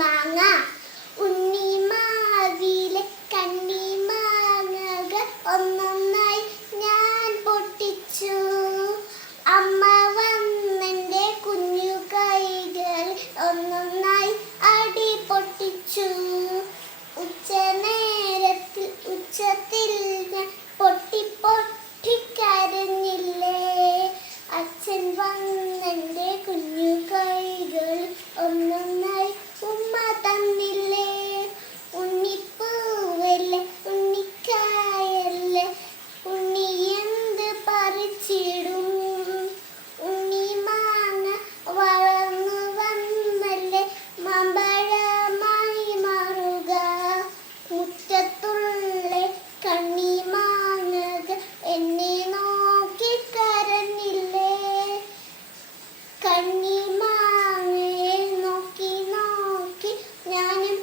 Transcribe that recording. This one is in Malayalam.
കണ്ണിമാങ്ങ ഉണ്ണിമാവിലെ കണ്ണിമാങ്ങകൾ ഒന്നൊന്നായി ഞാൻ പൊട്ടിച്ചു. അമ്മ വന്നെൻ്റെ കുഞ്ഞു കൈകൾ ഒന്നൊന്നായി അടി പൊട്ടിച്ചു. ഉച്ചത്തിൽ ഞാൻ പൊട്ടി പൊട്ടി കരഞ്ഞില്ലേ. അച്ഛൻ വന്നെൻ്റെ കുഞ്ഞു കൈകൾ ഒന്നൊന്നായി ഉമ്മ തന്നില്ലേ. ഉണ്ണിപ്പൂവല്ലേ ഉണ്ണിക്കായല്ലേ ഉണ്ണി എന്ത് പറിച്ചിടും. ഉണ്ണി മാങ്ങ വളർന്നു വന്നല്ലേ മാമ്പഴമായി മാറുക. മുറ്റത്തുള്ള കണ്ണിമാങ്ങകൾ എന്നെ നോക്കി കരഞ്ഞില്ലേ. കണ്ണിമാങ്ങയെ നോക്കി നോക്കി ഞാനും